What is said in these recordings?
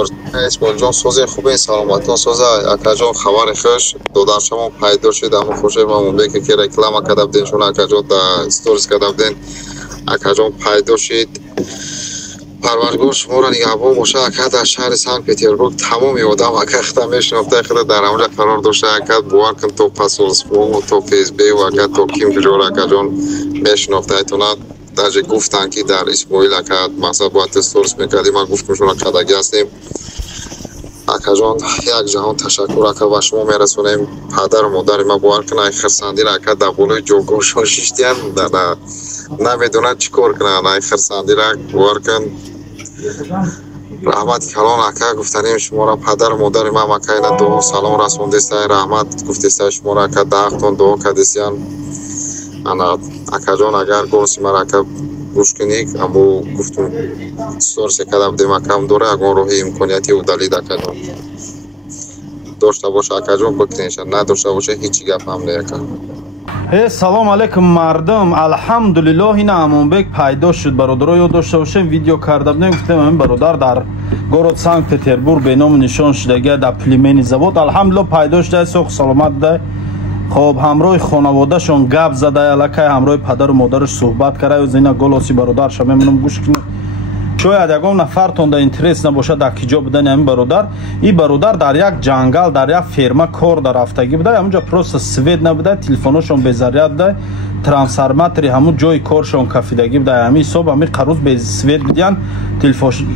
استورس اسماعیل جان سوز خوبه سلامتون سوز اکاجان خبر خوش دادن شما پیدا شد اما خوشه ما میگه که رکلام کردم دین شون اکاجان دا استورس کردم دین اکاجان پیدا شد پروردگار شما را نگهبان باشه اکا در شهر سن پتربورگ تمام آدم اکا خدا میشناخته خدا در اونجا قرار داشته اکا باور کن تو پاسپورت و تو فیسبوک و اکا تو کیم جور اکاجان میشناخته ایتونا در گفتن که در اسماعیل اکا مقصد باید استورس میکردیم ما گفتیم شما کدگی هستیم اکا جان یک جهان تشکر اکا و شما میرسونیم پدر و مادر ما باور کنه خرسندی را اکا در بالای جوگوشون شیشتیم نمیدونه چی کار کنه خرسندی را باور کن رحمت کلان اکا گفتنیم شما را پدر و مادر ما اکا اینا دو سلام رسوندیسته رحمت گفتیسته شما را اکا داختون دو کدیسیان انا اکا جان اگر گوسی مرا اکا گوش کنید اما گفتم سورس کدام دیم اکام دوره اگر روحی امکانیتی و دلید اکا جان داشته باشه اکا جان بکنیشن نداشته باشه هیچی گپ هم نیکن. سلام علیکم مردم الحمدلله این امونبک پیدا شد برادرای داشته باشیم ویدیو کرده بودیم گفتم این برادر در گورод سنت پتربورگ به نام نشان شدگی در پلیمنی زباد الحمدلله پیدا شده سوخ سلامت ده خب همراه خانواده شون گپ زده الکه همراه پدر و مادرش صحبت کرده و زینا گلاسی برادر شما منم گوش کنید شاید یگان نفرتون در اینترس نباشه در کجا بودن این برادر در یک جنگل در یک فرما کار در رفتگی بوده همونجا پروس سوید نبوده تلفنشون به ضریت ده ترانسفورماتری همون جای کارشون کفیدگی بوده همین صبح همین قروز به سوید بودن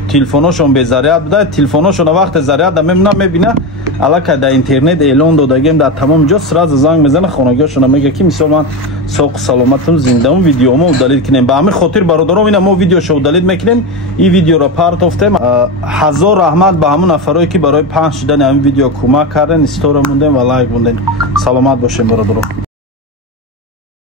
تلفنشون به ضریت بوده تلفنشون وقت ضریت ده میبینه الکه در اینترنت اعلان دادگیم در تمام جا سراز زنگ میزنه خانگیشون میگه که مثلا من سوق سلامتم زنده اون ویدیومو دلیل کنیم به همین خاطر برادرام اینا ما ویدیو شو دلیل میکنیم این ویدیو را پارت افتیم هزار رحمت به همون نفرایی که برای پخش شدن این ویدیو کمک کردن استوری موندن و لایک موندن سلامت باشین برادرام.